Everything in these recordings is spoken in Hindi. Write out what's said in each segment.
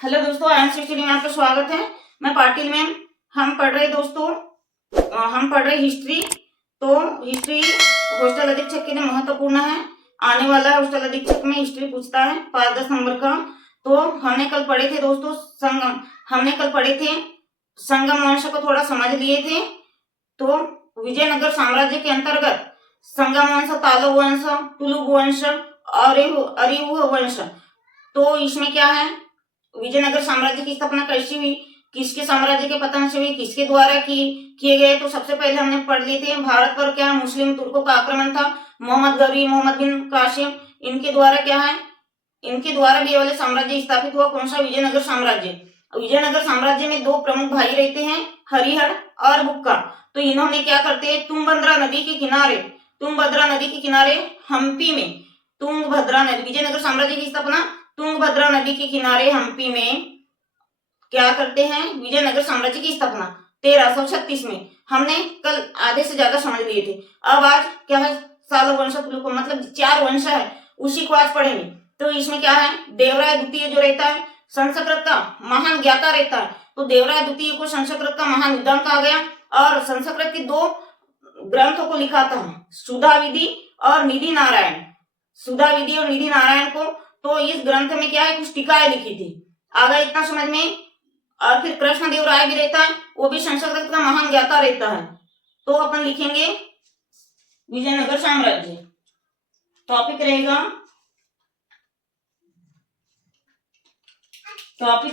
हेलो दोस्तों, आयन स्टडी में आपका स्वागत है। मैं पाटिल मैम। हम पढ़ रहे हिस्ट्री। तो हिस्ट्री हॉस्टल अधीक्षक के लिए महत्वपूर्ण है। आने वाला हॉस्टल अधीक्षक में हिस्ट्री पूछता है 5-10 नंबर का। तो हमने कल पढ़े थे दोस्तों संगम वंश को थोड़ा समझ लिए थे। तो विजयनगर साम्राज्य के अंतर्गत संगम वंश, तालुक वंश, तुलुक वंश, अरियुह वंश। तो इसमें क्या है, विजयनगर साम्राज्य की स्थापना कैसी हुई, किसके साम्राज्य के पतन से हुई, किसके द्वारा किए गए। तो सबसे पहले हमने पढ़ लिए थे भारत पर क्या मुस्लिम तुर्कों का आक्रमण था। मोहम्मद गौरी, मोहम्मद बिन कासिम, इनके द्वारा भी ये वाले साम्राज्य स्थापित हुआ। कौन सा? विजयनगर साम्राज्य। विजयनगर साम्राज्य में दो प्रमुख भाई रहते हैं, हरिहर और बुक्का। तो इन्होंने क्या करते हैं, तुंगभद्रा नदी के किनारे हम्पी में विजयनगर साम्राज्य की स्थापना तुंगभद्रा नदी के किनारे हम्पी में क्या करते हैं, विजयनगर साम्राज्य की स्थापना 1336 में। हमने कल आधे से ज्यादा समझ लिए थे। अब आज क्या है, सालो वंश, मतलब 4 वंश है, उसी को आज पढ़ेंगे। तो इसमें क्या है, देवराय द्वितीय जो रहता है संस्कृत का महान ज्ञाता रहता है। तो देवराय द्वितीय को संस्कृत का महान विद्वान कहा गया और संस्कृत के 2 ग्रंथों को लिखा था, सुधा विधि और निधि नारायण को। तो इस ग्रंथ में क्या है, कुछ टीकाएं लिखी थी। आ गया इतना समझ में। और फिर कृष्णदेव राय भी रहता है, वो भी संस्कृत का महान ज्ञाता रहता है। तो अपन लिखेंगे विजयनगर साम्राज्य। टॉपिक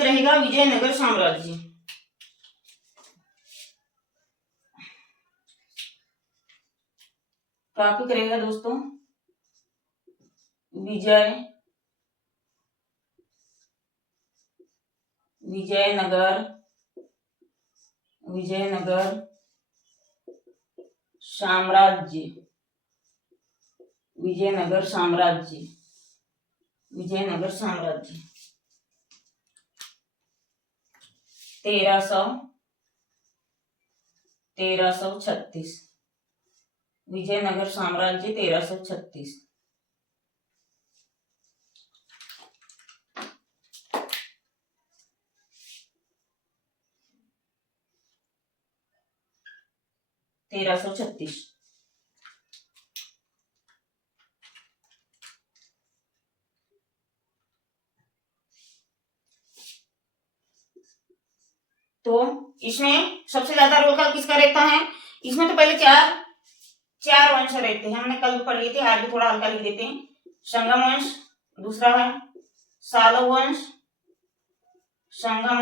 रहेगा विजयनगर साम्राज्य। टॉपिक रहेगा दोस्तों विजयनगर साम्राज्य। 1336 विजयनगर साम्राज्य 1336। तो इसमें सबसे ज्यादा रोल का किसका रहता है? इसमें तो पहले चार वंश रहते हैं, हमने कल पढ़ लिए थे, आज भी थोड़ा हल्का लिख देते हैं। संगम वंश, दूसरा है सालव वंश, सालव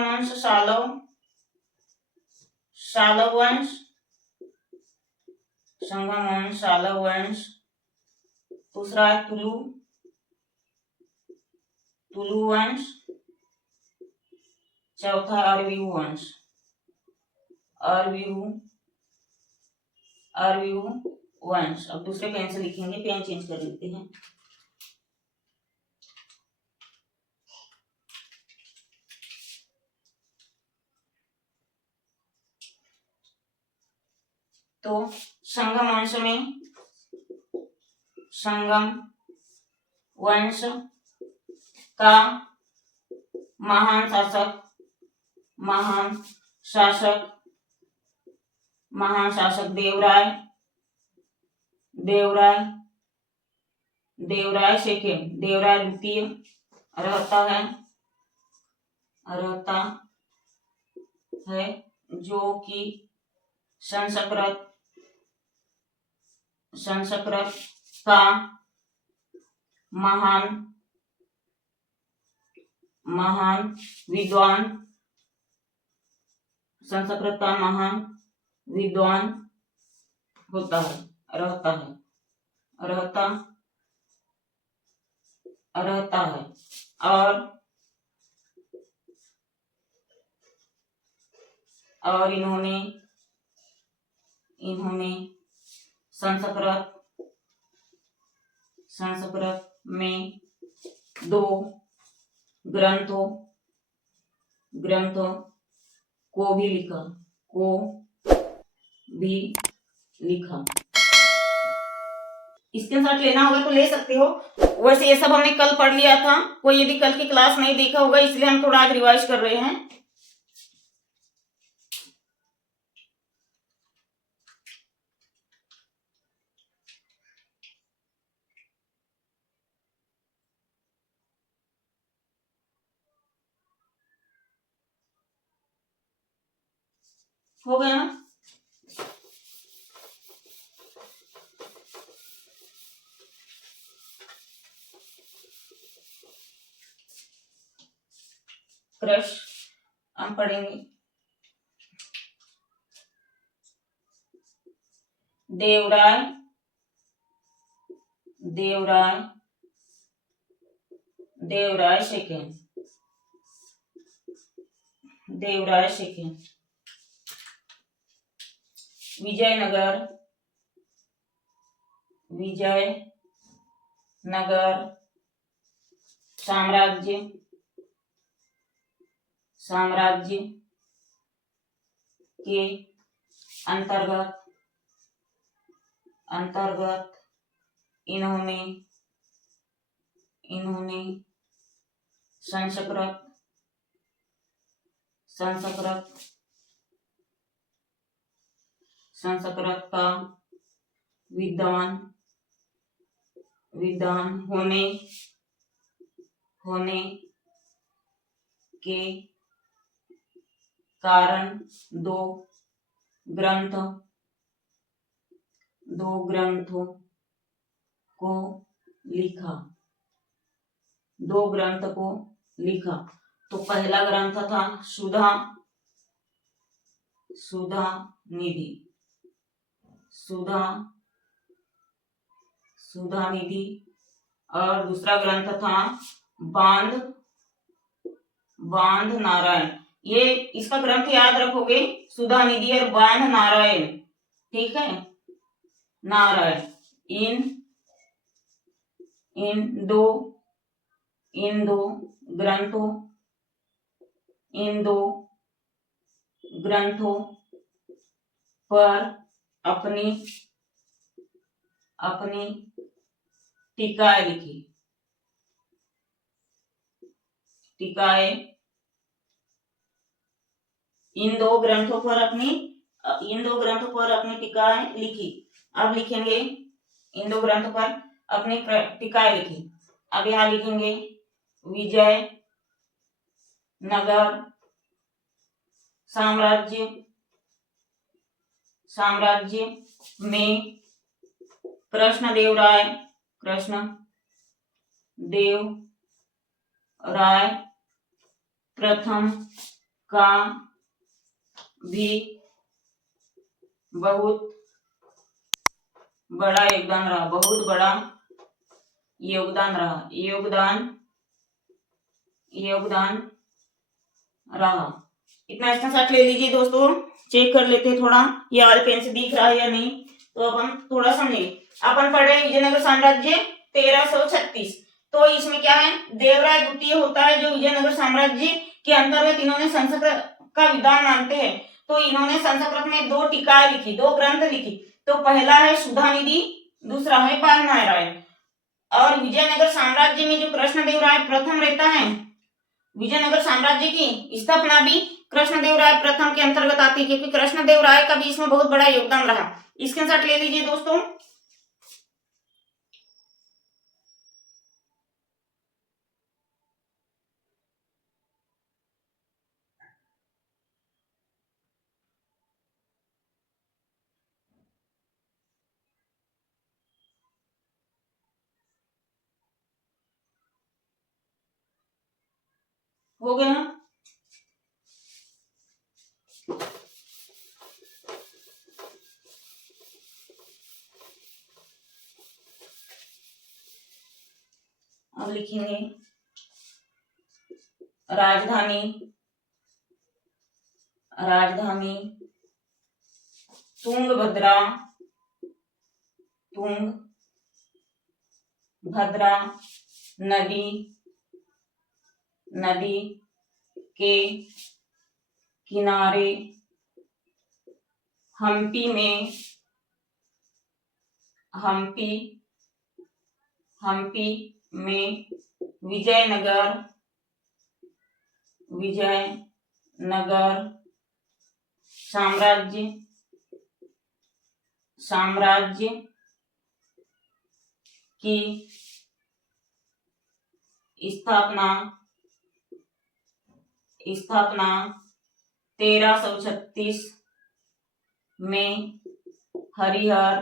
वंश, दूसरा है तुलु वंश, चौथा अरवियु वंश। अब दूसरे पेन से लिखेंगे, पेन चेंज कर लेते हैं। तो संगम वंश का महान शासक देवराय सेकेंड, देवराय द्वितीय रहता है, जो कि संस्कृत का महान विद्वान रहता है और इन्होंने संस्कृत में 2 ग्रंथों को भी लिखा। स्क्रीनशॉट लेना होगा तो ले सकते हो। वैसे ये सब हमने कल पढ़ लिया था, कोई यदि कल की क्लास नहीं देखा होगा इसलिए हम थोड़ा आज रिवाइज कर रहे हैं। हो गया ना? क्रश हम पढ़ेंगे। Devaraya, Devaraya, Devaraya second, Devaraya second. विजयनगर, विजयनगर साम्राज्य, साम्राज्य के अंतर्गत, अंतर्गत इन्होंने, इन्होंने संस्कृत, संस्कृत, संस्कृत का विद्वान, विद्वान होने, होने के कारण दो ग्रंथ, दो ग्रंथों को लिखा, दो ग्रंथ को लिखा। तो पहला ग्रंथ था सुधा, सुधा निधि, सुधा, सुधा निधि। और दूसरा ग्रंथ था बांध, बांध नारायण। ये इसका ग्रंथ याद रखोगे, सुधा निधि और बांध नारायण, ठीक है, नारायण। इन दो, इन दो ग्रंथों, इन दो ग्रंथों पर अपनी, अपनी टीकाएं लिखी, टीकाएं। इन दो ग्रंथों पर अपनी, इन दो ग्रंथों पर अपनी टीकाएं लिखी। अब लिखेंगे इन दो ग्रंथों पर अपनी टीकाएं लिखी। अब यहां लिखेंगे विजय नगर साम्राज्य, साम्राज्य में कृष्णदेवराय, कृष्ण देव राय प्रथम का भी बहुत बड़ा योगदान रहा, बहुत बड़ा योगदान रहा, योगदान, योगदान रहा। इतना स्क्रीनशॉट ले लीजिए दोस्तों, चेक कर लेते हैं थोड़ा ये वाले पेन से दिख रहा है या नहीं। तो अब हम थोड़ा समझेंगे। अपन पढ़ रहे हैं विजयनगर साम्राज्य 1336। तो इसमें क्या है, देवराय द्वितीय होता है जो विजयनगर साम्राज्य के अंतर्गत इन्होंने संस्कृत का विद्वान मानते हैं। तो इन्होंने संस्कृत में दो टीकाएं लिखी, दो ग्रंथ लिखी। तो पहला है सुधा निधि, दूसरा है बांध नारायण। और विजयनगर साम्राज्य में जो कृष्णदेवराय प्रथम रहता है, विजयनगर साम्राज्य की स्थापना भी कृष्णदेवराय प्रथम के अंतर्गत आती है, क्योंकि कृष्णदेवराय का भी इसमें बहुत बड़ा योगदान रहा। स्क्रीनशॉट ले लीजिए दोस्तों। हो गया ना? अब लिखेंगे राजधानी, राजधानी तुंगभद्रा, तुंगभद्रा नदी, नदी के किनारे हम्पी में, हम्पी हम्पी में विजयनगर साम्राज्य की स्थापना 1336 में हरिहर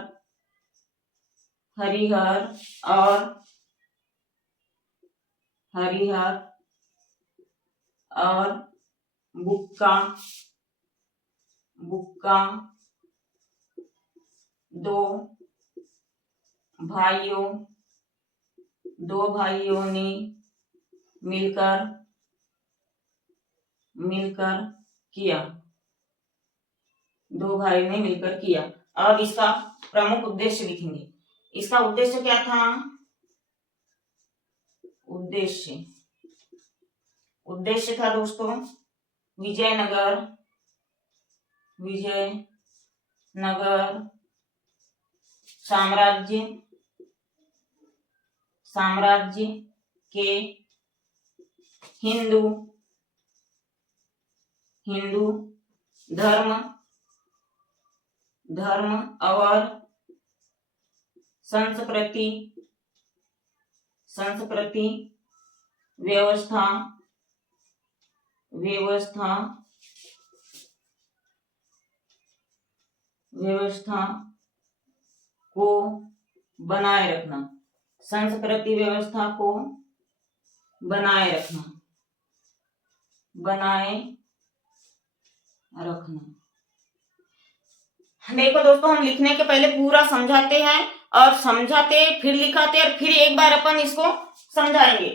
और बुक्का दो भाइयों ने मिलकर किया। अब इसका प्रमुख उद्देश्य लिखेंगे। इसका उद्देश्य क्या था? उद्देश्य था दोस्तों विजयनगर साम्राज्य के हिंदू धर्म और संस्कृति व्यवस्था को बनाए रखना। संस्कृति व्यवस्था को बनाए रखना। देखो दोस्तों, हम लिखने के पहले पूरा समझाते हैं और फिर लिखाते और फिर एक बार अपन इसको समझाएंगे।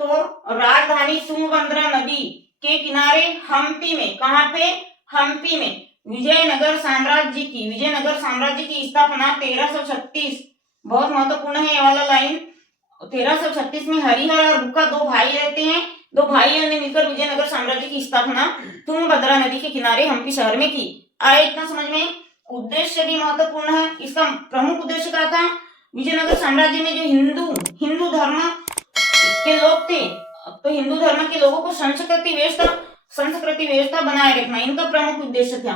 तो राजधानी तुंगभद्रा नदी के किनारे हम्पी में, कहां पे? हम्पी में विजयनगर साम्राज्य की स्थापना 1336, बहुत महत्वपूर्ण है ये वाला लाइन। 1336 में हरिहर और बुक्का दो भाई रहते हैं। दो भाइयों ने मिलकर विजयनगर साम्राज्य की स्थापना तुंगभद्रा नदी के किनारे हम्पी शहर में की। आए इतना समझ में? उद्देश्य भी महत्वपूर्ण है। इसका प्रमुख उद्देश्य क्या था? विजयनगर साम्राज्य में जो हिंदू धर्म के लोग थे, तो हिंदू धर्म के लोगों को संस्कृति व्यवस्था बनाए रखना इनका प्रमुख उद्देश्य था।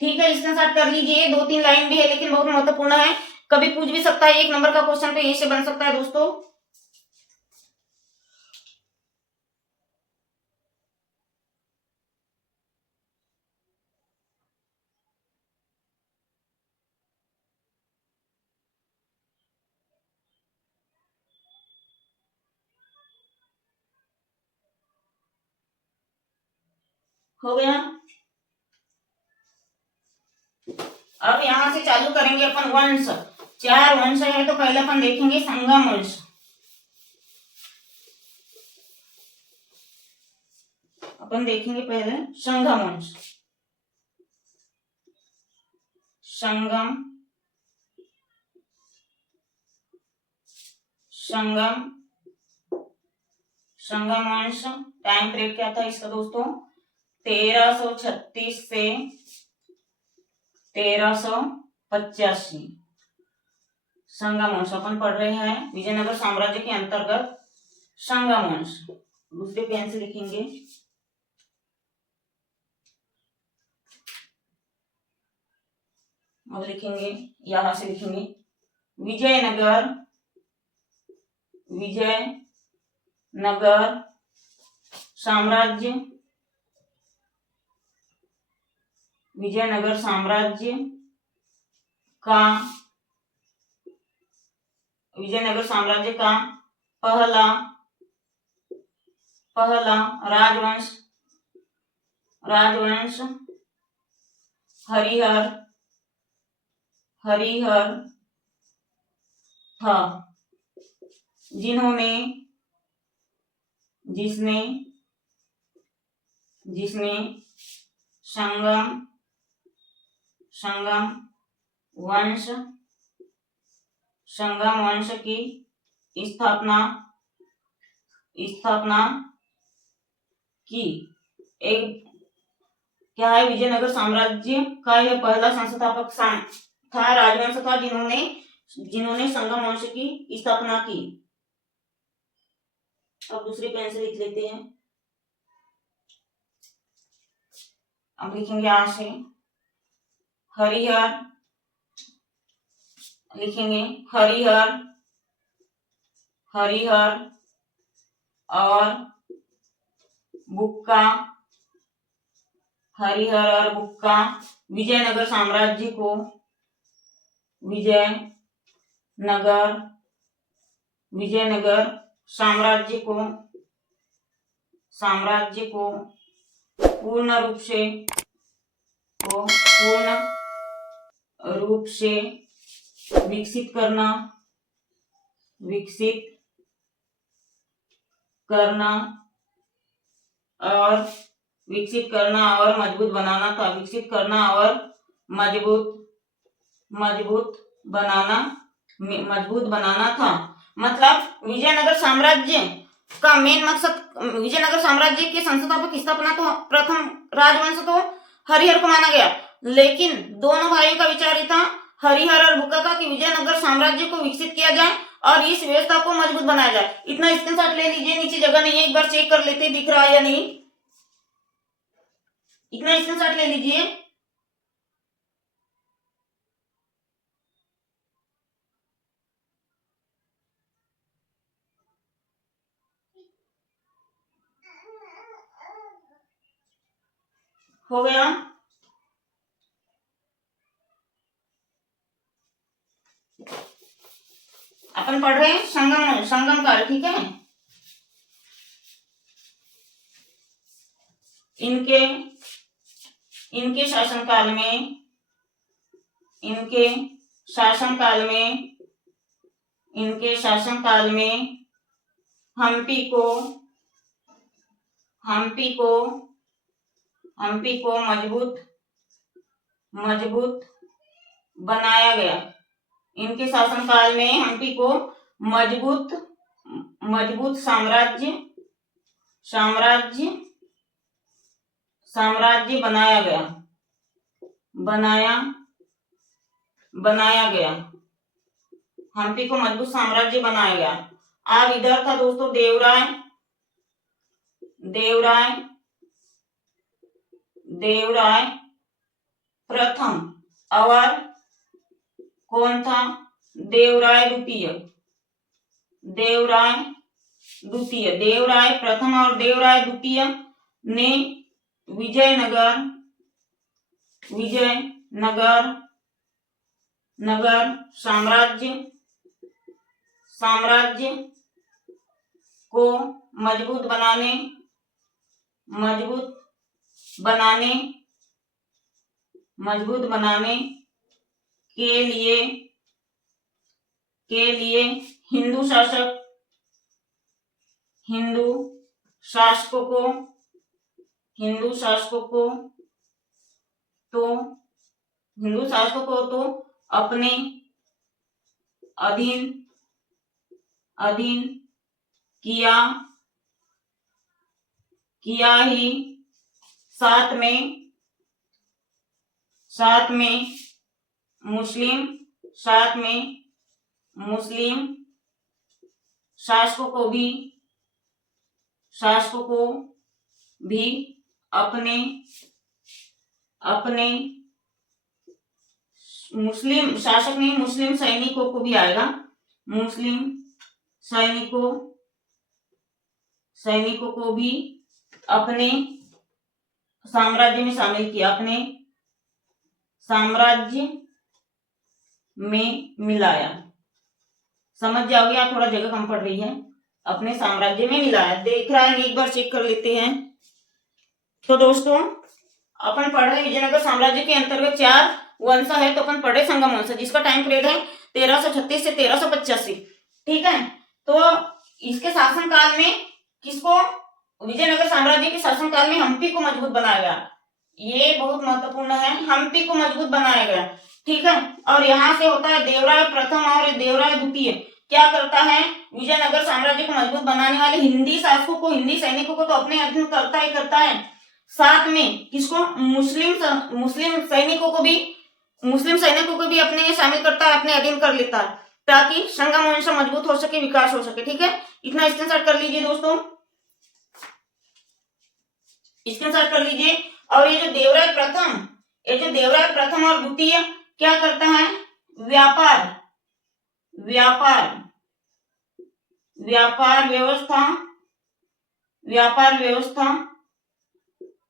ठीक है, इसके साथ कर लीजिए। 2-3 लाइन भी है लेकिन बहुत महत्वपूर्ण है, कभी पूछ भी सकता है। 1 नंबर का क्वेश्चन तो यहीं से बन सकता है दोस्तों। हो गया। अब यहां से चालू करेंगे अपन वंश। 4 वंश है, तो पहले अपन देखेंगे संगम वंश। अपन देखेंगे पहले संगम वंश। संगम वंश टाइम पीरियड क्या था इसका दोस्तों? 1336 से 1385। संगम वंश अपन पढ़ रहे हैं विजयनगर साम्राज्य के अंतर्गत संगम वंश। दूसरे पेन से लिखेंगे। अब लिखेंगे, यहां से लिखेंगे विजयनगर साम्राज्य का पहला राजवंश हरिहर था, जिसने संगम वंश की स्थापना की। एक क्या है? विजयनगर साम्राज्य का यह पहला संस्थापक था, राजवंश था जिन्होंने संगम वंश की स्थापना की। अब दूसरे पेन से लिख लेते हैं। अब लिखेंगे यहां से हरिहर, लिखेंगे हरिहर, हरिहर और बुक्का, हरिहर और बुक्का विजयनगर साम्राज्य को, विजयनगर, विजयनगर साम्राज्य को, साम्राज्य को पूर्ण रूप से विकसित करना, विकसित करना और विकसित करना और मजबूत बनाना था, विकसित करना और मजबूत बनाना था। मतलब विजयनगर साम्राज्य का मेन मकसद, विजयनगर साम्राज्य के संस्थापक स्थापना तो प्रथम राजवंश तो हरिहर को माना गया, लेकिन दोनों भाइयों का विचार ही था, हरिहर और बुक्का का, कि विजयनगर साम्राज्य को विकसित किया जाए और इस व्यवस्था को मजबूत बनाया जाए। इतना स्क्रीनशॉट ले लीजिए, नीचे जगह नहीं है, एक बार चेक कर लेते दिख रहा है या नहीं। इतना स्क्रीनशॉट ले लीजिए। हो गया। अपन पढ़ रहे हैं संगम काल, ठीक है। इनके शासनकाल में, इनके शासनकाल में हम्पी को मजबूत बनाया गया। इनके शासनकाल में हम्पी को मजबूत साम्राज्य बनाया गया। हम्पी को मजबूत साम्राज्य बनाया गया। अब इधर था दोस्तों देवराय प्रथम, और कौन था? देवराय द्वितीय। देवराय प्रथम और देवराय द्वितीय ने विजयनगर साम्राज्य को मजबूत बनाने के लिए हिंदू शासकों को तो अपने अधीन किया ही, साथ में मुस्लिम शासकों को भी अपने मुस्लिम शासक नहीं, मुस्लिम सैनिकों को भी आएगा, मुस्लिम सैनिकों को भी अपने साम्राज्य में शामिल किया, अपने साम्राज्य में मिलाया। समझ जाओगे आप, थोड़ा जगह कम पड़ रही है। अपने साम्राज्य में मिलाया, देख रहा है, एक बार चेक कर लेते हैं। तो दोस्तों अपन पढ़ रहे विजयनगर साम्राज्य के अंतर्गत 4 वंश है, तो अपन पढ़ रहे संगम वंश, जिसका टाइम पीरियड है 1336 से 1385, ठीक है। तो इसके शासनकाल में किसको, विजयनगर साम्राज्य के शासनकाल में हम्पी को मजबूत बनाया गया। ये बहुत महत्वपूर्ण है, हम्पी को मजबूत बनाया गया, ठीक है। और यहाँ से होता है देवराय प्रथम और देवराय द्वितीय क्या करता है, विजयनगर साम्राज्य को मजबूत बनाने वाले हिंदी शासकों को, हिंदी सैनिकों को तो अपने अधीन करता ही करता है, साथ में किसको, मुस्लिम सैनिकों को भी अपने शामिल करता है, अपने अधीन कर लेता है, ताकि संगम वंश मजबूत हो सके, विकास हो सके, ठीक है। इतना स्क्रीनशॉट कर लीजिए दोस्तों, स्क्रीनशॉट कर लीजिए। और ये जो देवराय प्रथम, ये जो देवराय प्रथम और द्वितीय क्या करता है, व्यापार, व्यापार, व्यापार व्यवस्था, व्यापार व्यवस्था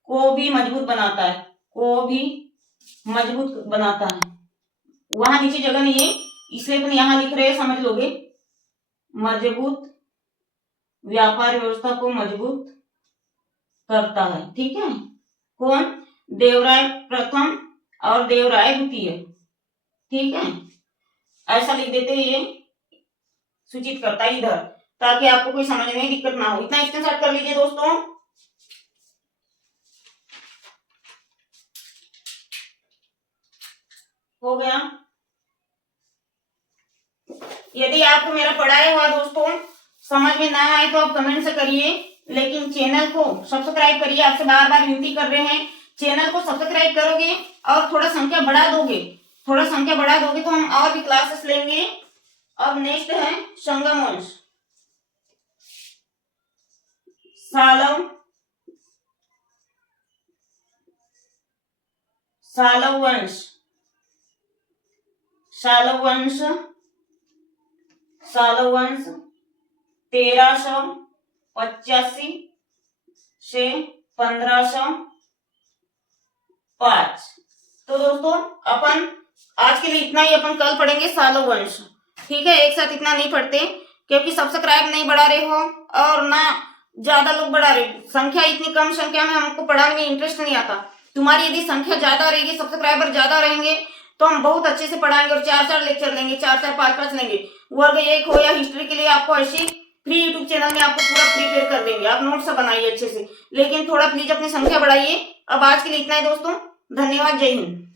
को भी मजबूत बनाता है, को भी मजबूत बनाता है। वहां नीचे जगह नहीं है इसलिए अपन यहां लिख रहे हैं, समझ लोगे। मजबूत, व्यापार व्यवस्था को मजबूत करता है, ठीक है। कौन, देवराय प्रथम और देवराय द्वितीय, ठीक है। ऐसा लिख देते हैं, ये सूचित करता है इधर, ताकि आपको कोई समझने में दिक्कत ना हो। इतना स्क्रीनशॉट कर लीजिए दोस्तों। हो गया। यदि आपको मेरा पढ़ाया हुआ दोस्तों समझ में ना आए तो आप कमेंट से करिए, लेकिन चैनल को सब्सक्राइब करिए। आपसे बार बार विनती कर रहे हैं, चैनल को सब्सक्राइब करोगे और थोड़ा संख्या बढ़ा दोगे, थोड़ा संख्या बढ़ा दोगे तो हम और भी क्लासेस लेंगे। अब नेक्स्ट है संगम वंश, सालव, सालव वंश, सालव वंश, सालव वंश 1385 से 1505। तो दोस्तों अपन आज के लिए इतना ही, अपन कल पढ़ेंगे सालव वंश, ठीक है। एक साथ इतना नहीं पढ़ते क्योंकि सब्सक्राइब नहीं बढ़ा रहे हो और ना ज्यादा लोग बढ़ा रहे, संख्या इतनी कम संख्या में हमको पढ़ाने में इंटरेस्ट नहीं आता। तुम्हारी यदि संख्या ज्यादा रहेगी, सब्सक्राइबर ज्यादा रहेंगे तो हम बहुत अच्छे से पढ़ाएंगे और 4-4 लेक्चर लेंगे, 4-4 5-5 लेंगे। वर्ग 1 हो या हिस्ट्री के लिए आपको ऐसी फ्री यूट्यूब चैनल में आपको पूरा प्रिपेयर कर देंगे। आप नोट्स बनाइए अच्छे से, लेकिन थोड़ा प्लीज अपनी संख्या बढ़ाइए। अब आज के लिए इतना ही दोस्तों, धन्यवाद, जय हिंद।